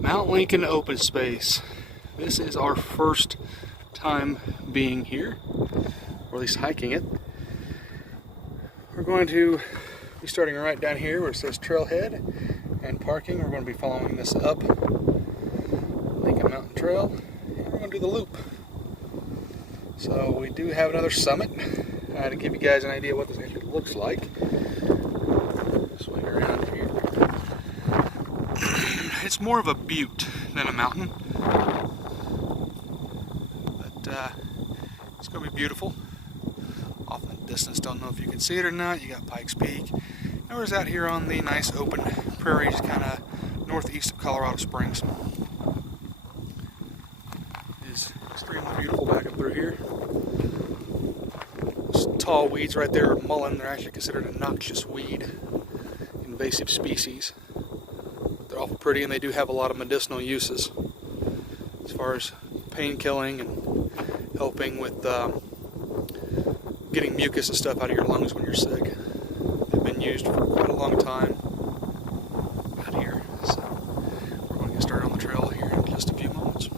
Mount Lincoln Open Space. This is our first time being here, or at least hiking it. We're going to be starting right down here where it says Trailhead and parking. We're going to be following this up Lincoln Mountain Trail, and we're going to do the loop. So we do have another summit to give you guys an idea what this actually looks like. Swing around here. It's more of a butte than a mountain, but it's going to be beautiful. Off in the distance, don't know if you can see it or not, you got Pikes Peak. And we're out here on the nice open prairies, kind of northeast of Colorado Springs. It is extremely beautiful back up through here. Those tall weeds right there are mullein. They're actually considered a noxious weed, invasive species. They're awful pretty, and they do have a lot of medicinal uses as far as pain killing and helping with getting mucus and stuff out of your lungs when you're sick. They've been used for quite a long time out here. So we're going to get started on the trail here in just a few moments. So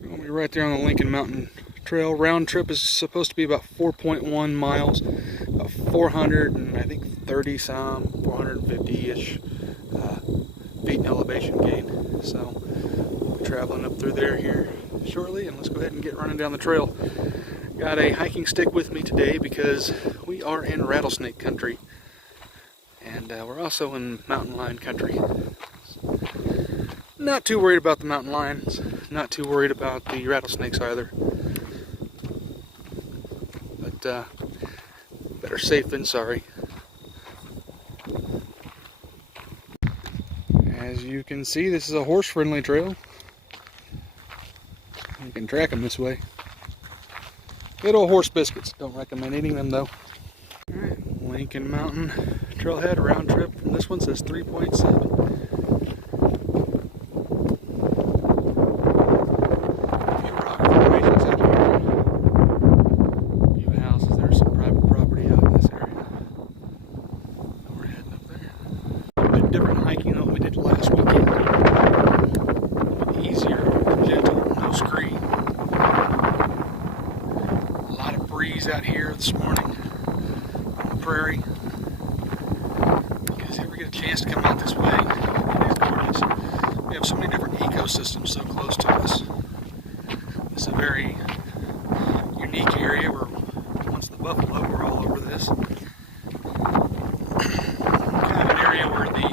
we're going to be right there on the Lincoln Mountain Trail. Round trip is supposed to be about 4.1 miles, about 430 some, 450-ish feet in elevation gain. So we'll be traveling up through there here shortly, and let's go ahead and get running down the trail. Got a hiking stick with me today because we are in rattlesnake country, and we're also in mountain lion country. Not too worried about the mountain lions, not too worried about the rattlesnakes either, but better safe than sorry. As you can see, this is a horse-friendly trail. You can track them this way. Good old horse biscuits. Don't recommend eating them though. Alright, Lincoln Mountain Trailhead round trip from this one says 3.7. A few rock formations out here. A few houses. There's some private property out in this area. And we're heading up there. A bit different hiking than what we did last weekend. Easier, gentle, no screen. Breeze out here this morning on the prairie. If you guys ever get a chance to come out this way, it is gorgeous. We have so many different ecosystems so close to us. This is a very unique area where once the buffalo were all over this. Kind of an area where the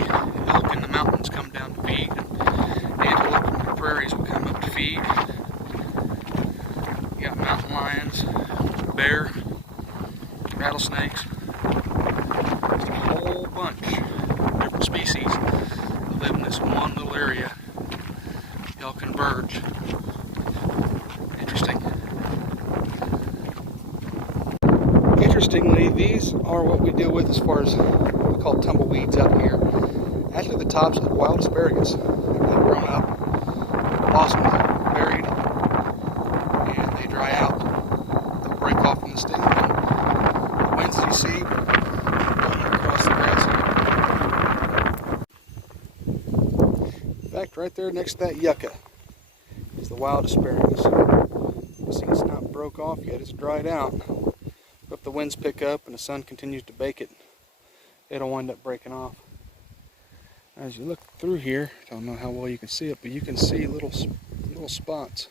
elk in the mountains come down to feed, and antelope in the prairies will come up to feed. You got mountain lions, bear, rattlesnakes, just a whole bunch of different species that live in this one little area. Y'all converge. Interesting. Interestingly, these are what we deal with as far as what we call tumbleweeds out here. Actually, the tops of wild asparagus. They've grown up, blossomed, buried, and they dry out. Break off from the stem, and the winds that you see blowing across the grass here. In fact, right there next to that yucca is the wild asparagus. You see it's not broke off yet, it's dried out. But if the winds pick up and the sun continues to bake it, it'll wind up breaking off. As you look through here, I don't know how well you can see it, but you can see little spots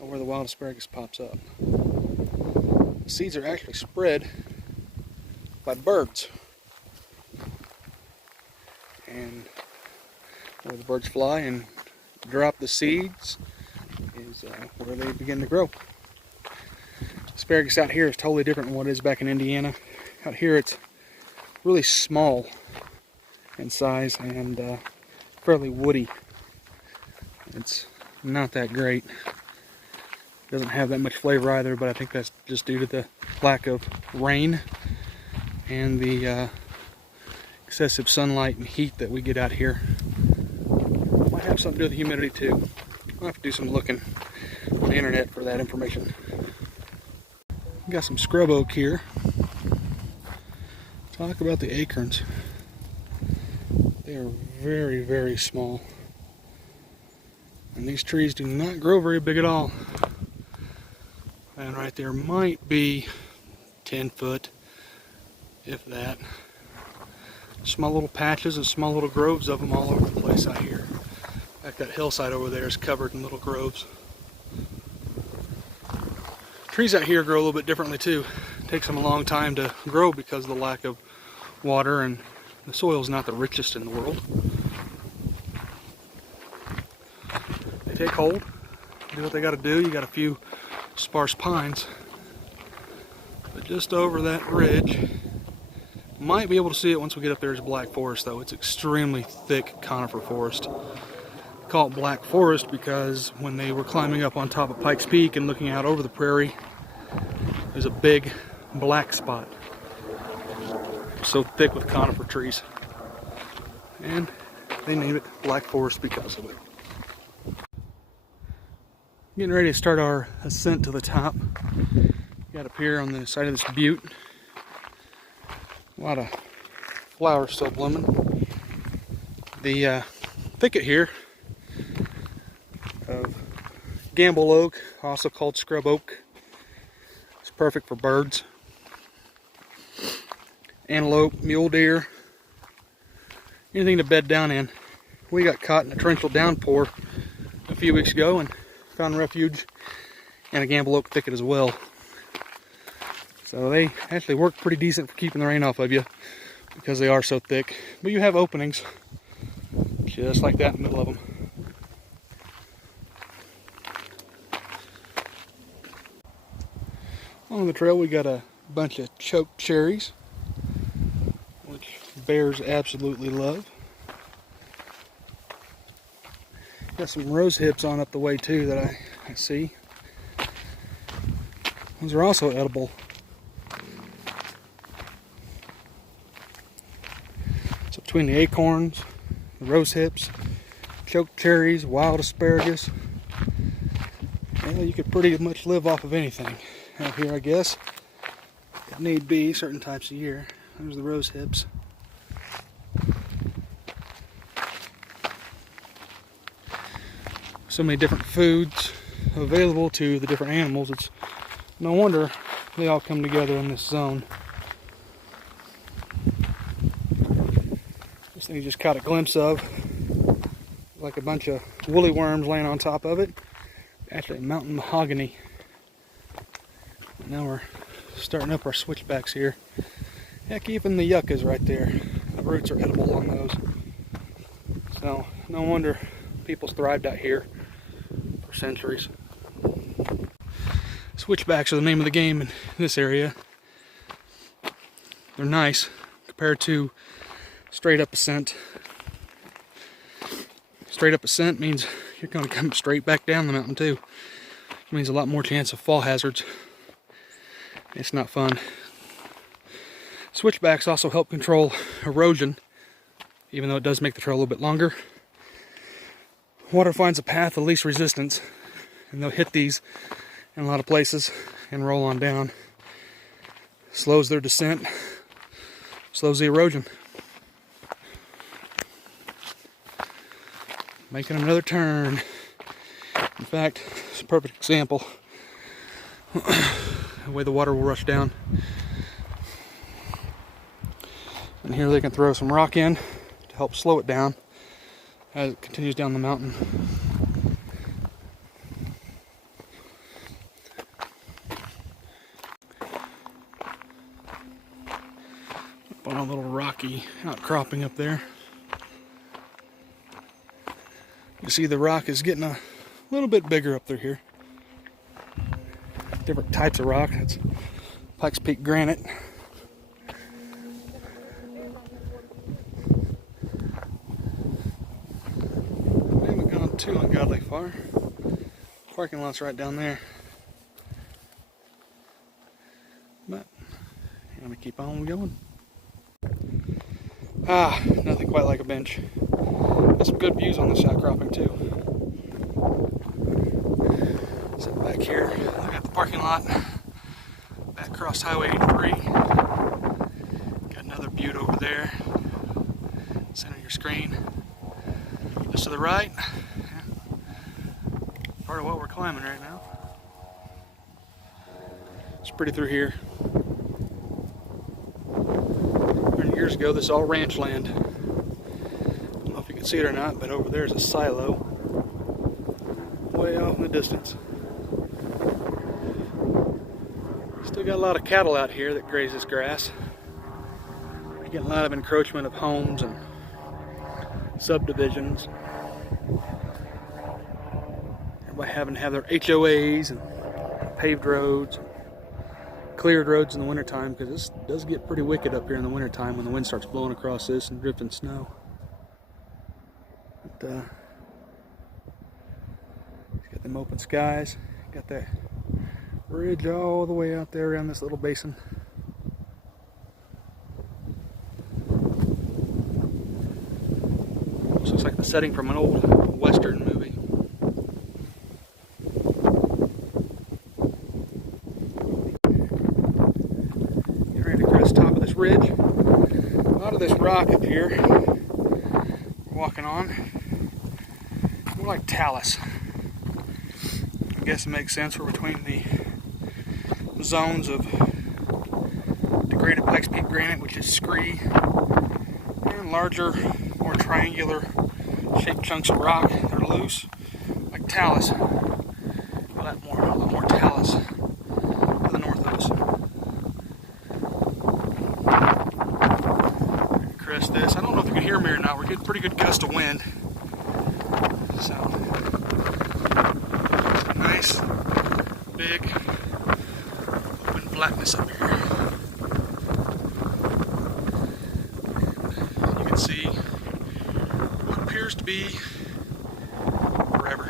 of where the wild asparagus pops up. The seeds are actually spread by birds, and where the birds fly and drop the seeds is where they begin to grow. Asparagus out here is totally different than what it is back in Indiana. Out here it's really small in size and fairly woody. It's not that great. Doesn't have that much flavor either, but I think that's just due to the lack of rain and the excessive sunlight and heat that we get out here. Might have something to do with the humidity too. I'll have to do some looking on the internet for that information. Got some scrub oak here. Talk about the acorns. They are very, very small. And these trees do not grow very big at all. And right there might be 10 foot, if that. Small little patches and small little groves of them all over the place out here. In fact, that hillside over there is covered in little groves. Trees out here grow a little bit differently too. It takes them a long time to grow because of the lack of water, and the soil is not the richest in the world. They take hold, do what they got to do. You got a few sparse pines, but just over that ridge, might be able to see it once we get up there, is black forest though. It's extremely thick conifer forest. They call it black forest because when they were climbing up on top of Pikes Peak and looking out over the prairie, there's a big black spot. So thick with conifer trees. And they named it black forest because of it. Getting ready to start our ascent to the top. Got up here on the side of this butte. A lot of flowers still blooming. The thicket here of gamble oak, also called scrub oak, is perfect for birds. Antelope, mule deer, anything to bed down in. We got caught in a torrential downpour a few weeks ago and found refuge in a gamble oak thicket as well. So they actually work pretty decent for keeping the rain off of you because they are so thick. But you have openings just like that in the middle of them. On the trail we got a bunch of choked cherries, which bears absolutely love. Got some rose hips on up the way too that I see. Those are also edible. So between the acorns, the rose hips, choked cherries, wild asparagus, well, you could pretty much live off of anything out here, I guess. If need be, certain types of year. There's the rose hips. So many different foods available to the different animals. It's no wonder they all come together in this zone. This thing you just caught a glimpse of, like a bunch of woolly worms laying on top of it. Actually, mountain mahogany. And now we're starting up our switchbacks here. Heck, even the yuccas right there. The roots are edible on those. So, no wonder people's thrived out here for centuries. Switchbacks are the name of the game in this area. They're nice compared to straight up ascent. Straight up ascent means you're going to come straight back down the mountain too. It means a lot more chance of fall hazards. It's not fun. Switchbacks also help control erosion, even though it does make the trail a little bit longer. Water finds a path of least resistance, and they'll hit these in a lot of places and roll on down. Slows their descent, slows the erosion. Making another turn. In fact, it's a perfect example. The way the water will rush down. And here they can throw some rock in to help slow it down as it continues down the mountain. Up on a little rocky outcropping up there. You see the rock is getting a little bit bigger up through here. Different types of rock. It's Pikes Peak granite. We haven't gone too ungodly far. Parking lot's right down there. But I'm gonna keep on going. Nothing quite like a bench. Got some good views on this outcropping too. Sit back here, look at the parking lot. Back across Highway 83. Got another butte over there. Center your screen. Just to the right, part of what we're climbing right now. It's pretty through here. 100 years ago, this is all ranch land. I don't know if you can see it or not, but over there's a silo way out in the distance. Still got a lot of cattle out here that graze this grass. We're getting a lot of encroachment of homes and subdivisions. Everybody having to have their HOAs and paved roads, cleared roads in the wintertime, because this does get pretty wicked up here in the wintertime when the wind starts blowing across this and drifting snow. But, got them open skies, got that ridge all the way out there around this little basin. This looks like the setting from an old Western movie. Get ready to crest the top of this ridge. A lot of this rock up here we're walking on, more like talus. I guess it makes sense. We're between the zones of degraded Pikes Peak granite, which is scree, and larger, more triangular shaped chunks of rock that are loose, like talus. A lot more talus to the north of us. Crest this. I don't know if you can hear me or not. We're getting pretty good gust of wind. So nice, big, open flatness up here. You can see what appears to be forever.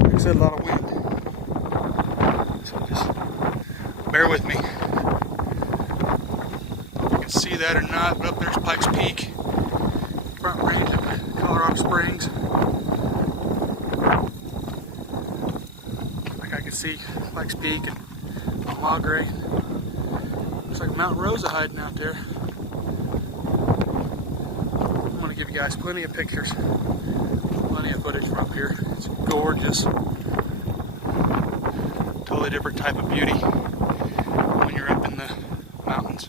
Like I said, a lot of wind. So just bear with me. You can see that or not, but up there's Pikes Peak, front range of Colorado Springs. Like I can see Pikes Peak and Mount Magre. Looks like Mount Rosa hiding out there. I'm going to give you guys plenty of pictures, plenty of footage from up here. It's gorgeous. Totally different type of beauty when you're up in the mountains.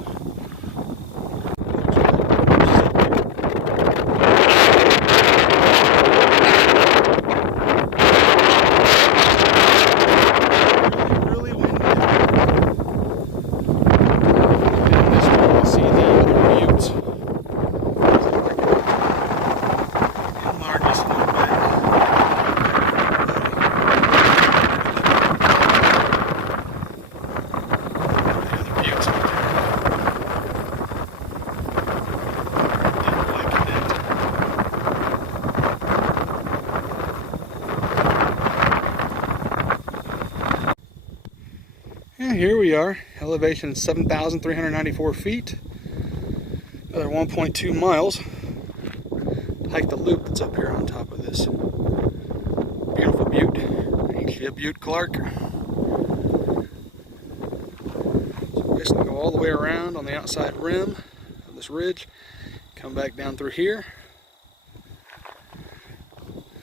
Here we are, elevation 7,394 feet, another 1.2 miles. Hike the loop that's up here on top of this beautiful butte, ancient Butte Clark. So we're just going to go all the way around on the outside rim of this ridge, come back down through here,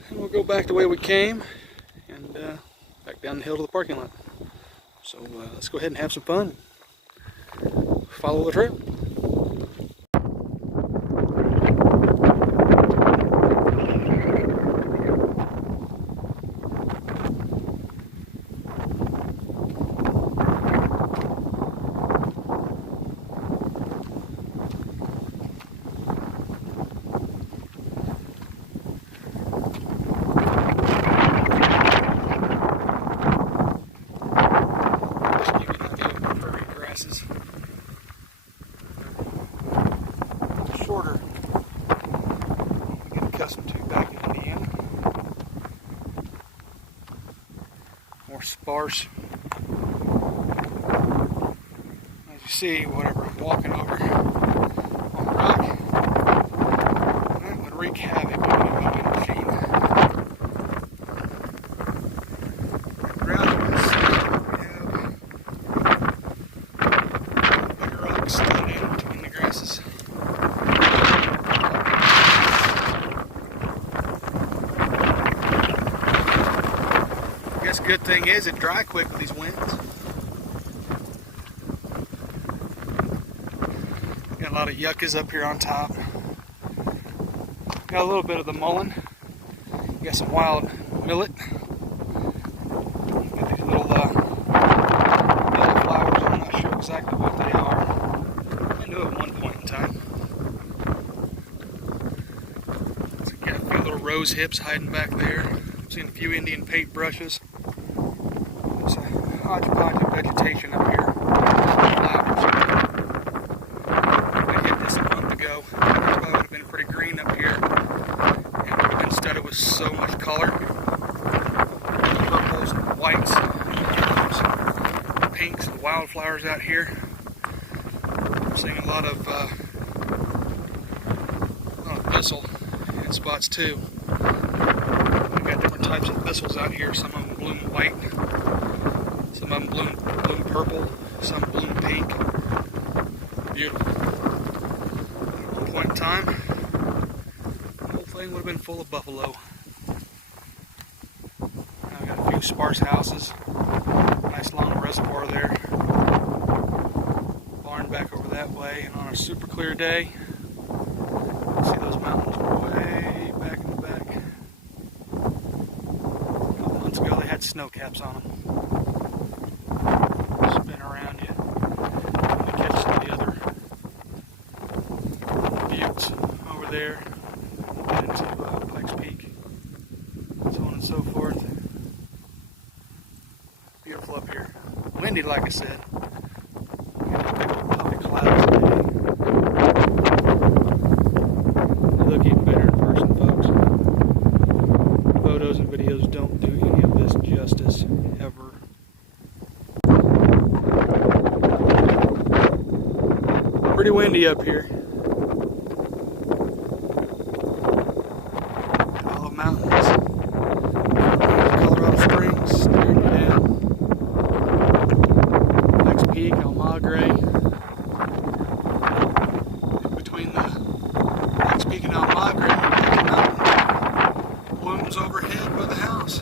and we'll go back the way we came and back down the hill to the parking lot. So let's go ahead and have some fun. Follow the trail. Shorter, we get accustomed to back in Indiana. More sparse. As you see, whatever I'm walking over on the rock, that would wreak havoc on the wind machine. Ground, we have good thing is it dry quick with these winds. Got a lot of yuccas up here on top. Got a little bit of the mullein. Got some wild millet. Got these little yellow flowers. I'm not sure exactly what they are. I knew at one point in time. So got a few little rose hips hiding back there. Seen a few Indian paintbrushes. There's a hodgepodge of vegetation up here. Flowers. I hit this a month ago. It probably would have been pretty green up here. And it would have been studded with so much color. Purples and whites, and pinks and wildflowers out here. I'm seeing a lot of thistle in spots too. We've got different types of thistles out here. Some of them bloom white, some of them bloom purple, some bloom pink. Beautiful. At one point in time, the whole thing would have been full of buffalo. Now I've got a few sparse houses, nice long reservoir there. Barn back over that way, and on a super clear day, see those mountains way back in the back. A couple months ago they had snow caps on them. Spin around you. And you catch some of the other buttes over there. Get into Pikes Peak. So on and so forth. Beautiful up here. Windy, like I said. Got a big old puffy clouds today. They look even better in person, folks. Photos and videos don't do any of this justice, ever. Pretty windy up here. All the mountains. Colorado Springs, staring you down. Pikes Peak, Almagre. In between the Pikes Peak and Almagre, the mountain looms overhead by the house.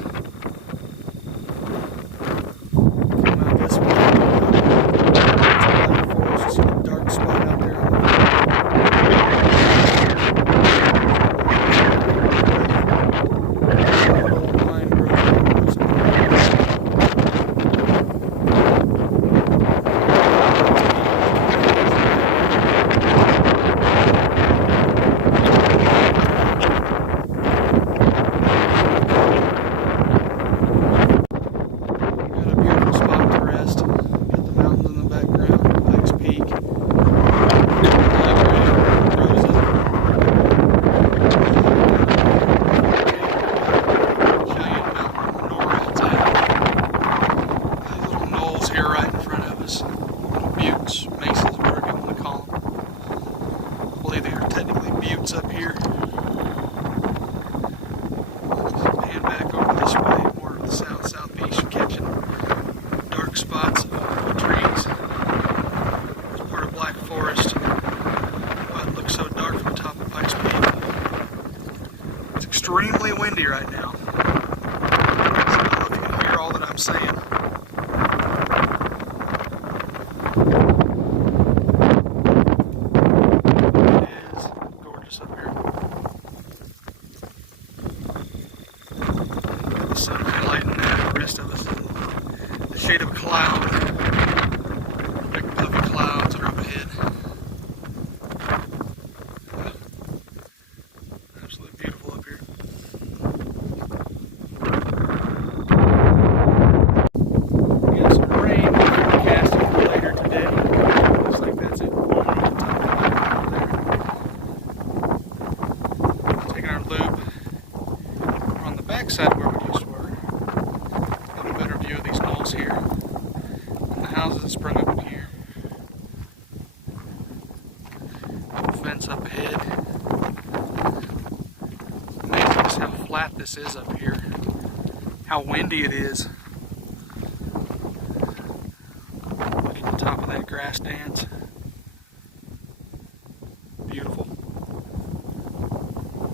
Come out this way. You see the dark spot out there on the pine grove. Got a beautiful spot to rest. Got the mountains in the background, Pikes Peak. Giant mountain NORAD's at. These little knolls here right in front of us. Little buttes, mesas, whatever you want to call them. I believe they are technically buttes up here. Pan back over this way, more to the southeast, catching dark spots of trees. It's part of Black Forest. Why it looks so dark from the top of Pikes Peak. It's extremely windy right now. So I don't know if you can hear all that I'm saying. It is gorgeous up here. Got the sun highlighting that. The rest of us in the shade of a cloud. Big puffy clouds that are up ahead. Absolutely beautiful up here. We got some rain forecasted for later today. Looks like that's it. Taking our loop. We're on the back side where we just were. Got a better view of these knolls here. And the houses that sprung up in here. Fence up ahead. Amazing just how flat this is up here. How windy it is. Look at the top of that grass dance. Beautiful.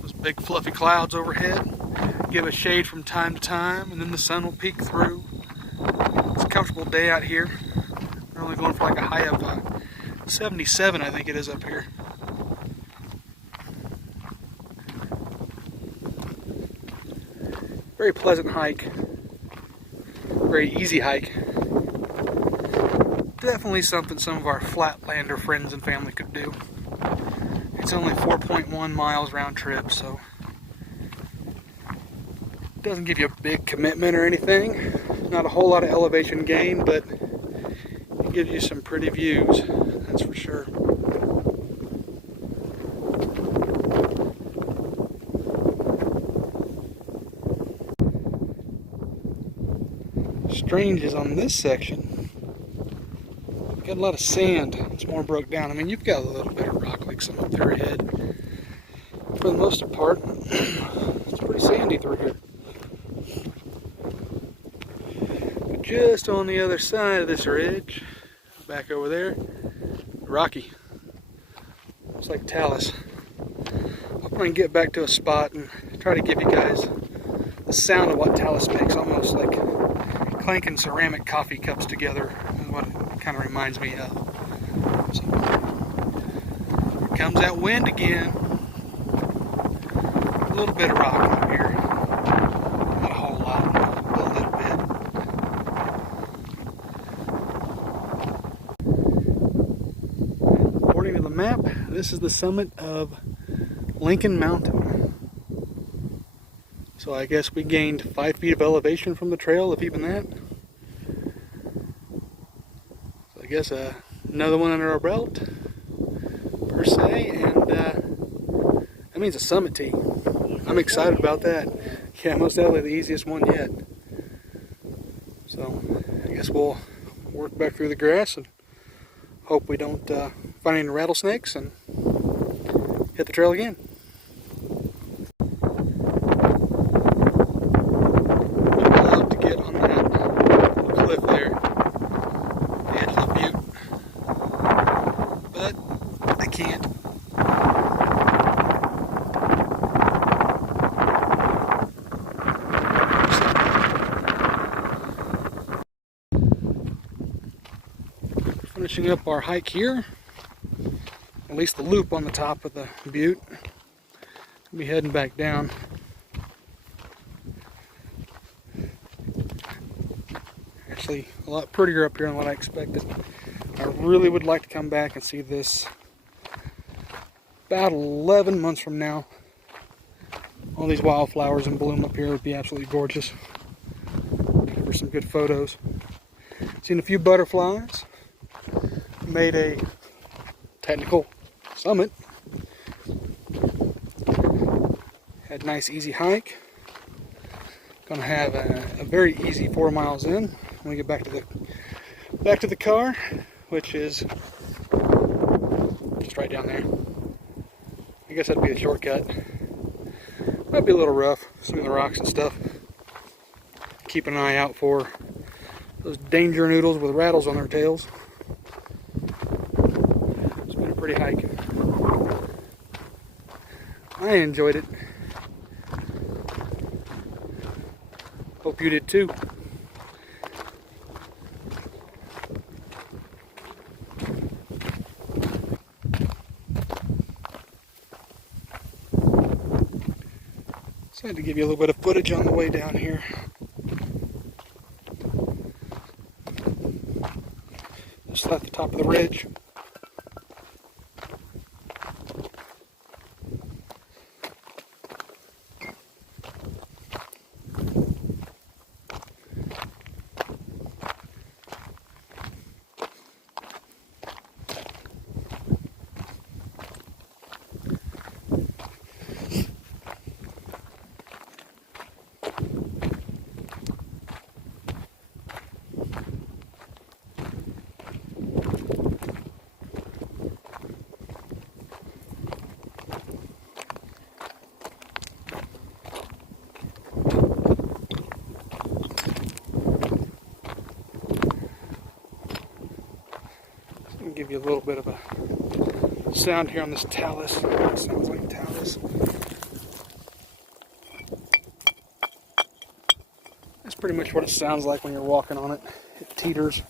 Those big fluffy clouds overhead give us shade from time to time, and then the sun will peek through. comfortable day out here. We're only going for like a high of 77, I think it is up here. Very pleasant hike. Very easy hike. Definitely something some of our flatlander friends and family could do. It's only 4.1 miles round trip, so it doesn't give you a big commitment or anything. Not a whole lot of elevation gain, but it gives you some pretty views, that's for sure. Strange is on this section. Got a lot of sand. It's more broke down. I mean, you've got a little bit of rock like some up there ahead. For the most part, it's pretty sandy through here. But just on the other side of this ridge, back over there, rocky. It's like talus. I'm going to get back to a spot and try to give you guys the sound of what talus makes, almost like clanking ceramic coffee cups together. Is what it kind of reminds me of. So, here comes that wind again. A little bit of rock up here. Not a whole lot, but a little bit. According to the map, this is the summit of Lincoln Mountain. So I guess we gained 5 feet of elevation from the trail, if even that. So I guess another one under our belt, per se, and that means a summit tee. I'm excited about that. Yeah, most definitely the easiest one yet. So I guess we'll work back through the grass and hope we don't find any rattlesnakes and hit the trail again. Finishing up our hike here, at least the loop on the top of the butte. We'll be heading back down. Actually, a lot prettier up here than what I expected. I really would like to come back and see this about 11 months from now. All these wildflowers in bloom up here would be absolutely gorgeous. For some good photos. Seen a few butterflies. Made a technical summit. Had a nice easy hike. Gonna have a very easy 4 miles in when we get back to the car, which is just right down there. I guess that'd be the shortcut. Might be a little rough, some of the rocks and stuff. Keep an eye out for those danger noodles with rattles on their tails. It's been a pretty hike. I enjoyed it. Hope you did too. So I had to give you a little bit of footage on the way down here. Just at the top of the ridge. Give you a little bit of a sound here on this talus. It sounds like talus. That's pretty much what it sounds like when you're walking on it. It teeters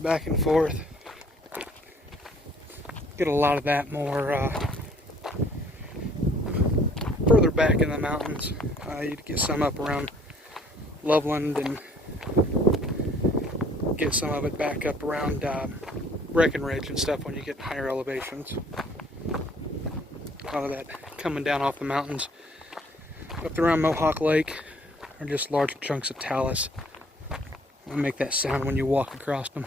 back and forth. Get a lot of that more further back in the mountains. You'd get some up around Loveland and get some of it back up around Breckenridge and stuff when you get higher elevations. A lot of that coming down off the mountains up around Mohawk Lake are just large chunks of talus. They make that sound when you walk across them.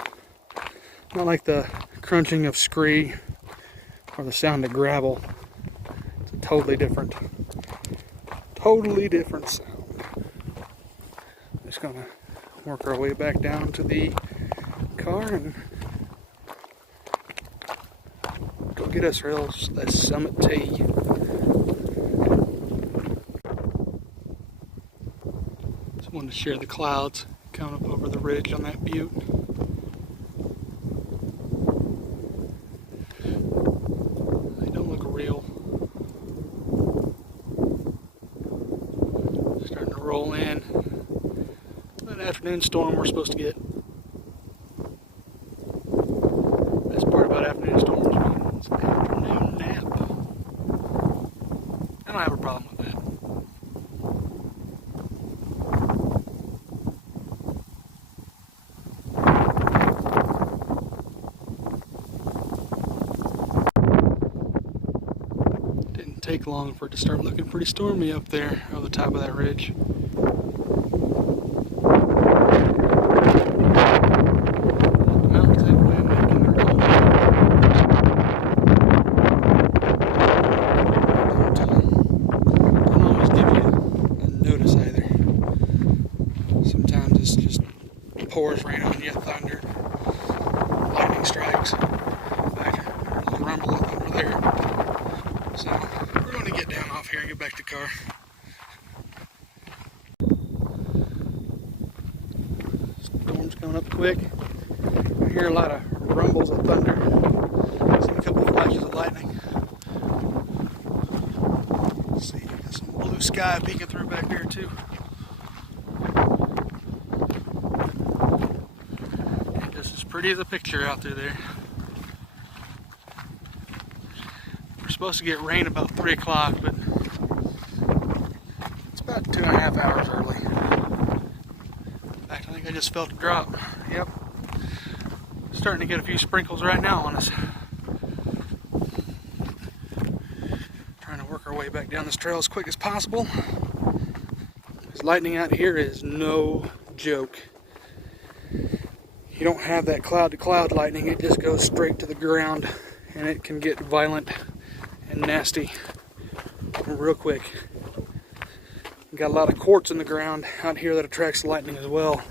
Not like the crunching of scree or the sound of gravel. It's a totally different sound. Just gonna work our way back down to the car and go get us that Summit tea. Just wanted to share the clouds coming up over the ridge on that butte. They don't look real. Starting to roll in. An afternoon storm we're supposed to get. Best part about afternoon storms, man, it's an afternoon nap. I don't have a problem with that. Didn't take long for it to start looking pretty stormy up there on the top of that ridge. Pours rain on you, thunder, lightning strikes. In fact, there's a little rumble of thunder there. So we're going to get down off here and get back to the car. Storm's coming up quick. I hear a lot of rumbles of thunder. See a couple of flashes of lightning. Let's see, got some blue sky peeking through back there too. Pretty as a picture out through there. We're supposed to get rain about 3 o'clock, but it's about 2.5 hours early. In fact, I think I just felt a drop. Yep. Starting to get a few sprinkles right now on us. Trying to work our way back down this trail as quick as possible. Because lightning out here is no joke. You don't have that cloud-to-cloud lightning, it just goes straight to the ground, and it can get violent and nasty real quick. We've got a lot of quartz in the ground out here that attracts lightning as well,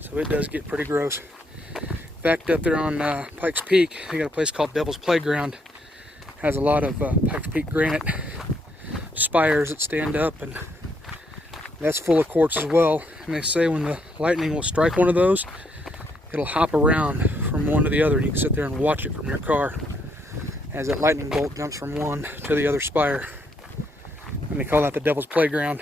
so it does get pretty gross. In fact, up there on Pikes Peak, they got a place called Devil's Playground. It has a lot of Pikes Peak granite spires that stand up, and that's full of quartz as well. And they say when the lightning will strike one of those, it'll hop around from one to the other, and you can sit there and watch it from your car as that lightning bolt jumps from one to the other spire. And they call that the Devil's Playground.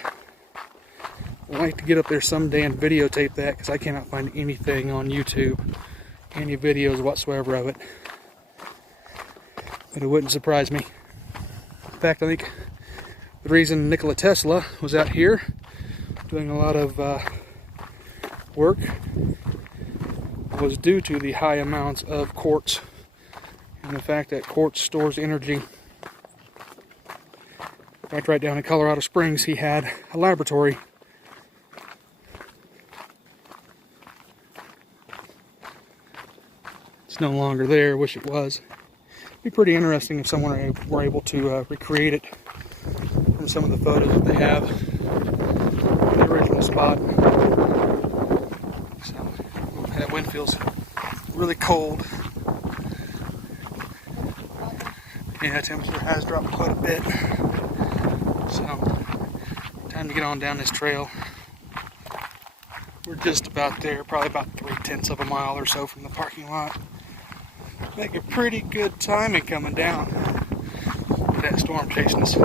I'd like to get up there someday and videotape that, because I cannot find anything on YouTube, any videos whatsoever of it. But it wouldn't surprise me. In fact, I think the reason Nikola Tesla was out here doing a lot of work was due to the high amounts of quartz and the fact that quartz stores energy. In fact, right down in Colorado Springs, he had a laboratory. It's no longer there. Wish it was. It'd be pretty interesting if someone were able to recreate it from some of the photos that they have. The original spot. So that wind feels really cold. Yeah, temperature has dropped quite a bit. So time to get on down this trail. We're just about there, probably about 3/10 of a mile or so from the parking lot. Making pretty good timing coming down with that storm chasing us.